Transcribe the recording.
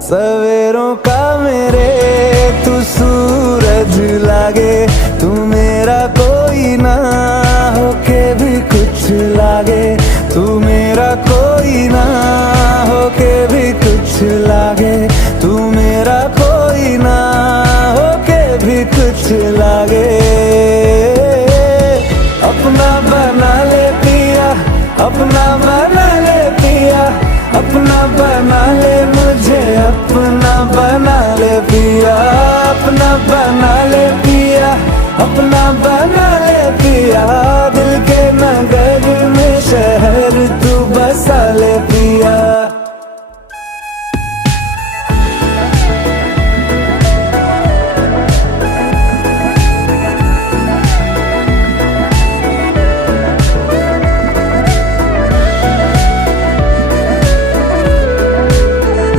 सवेरों का मेरे तू सूरज लागे, तू मेरा कोई ना होके भी कुछ लागे, तू मेरा कोई ना होके भी कुछ लागे, तू मेरा कोई ना होके भी कुछ लागे। अपना बना ले पिया, अपना बना ले पिया, अपना बना ले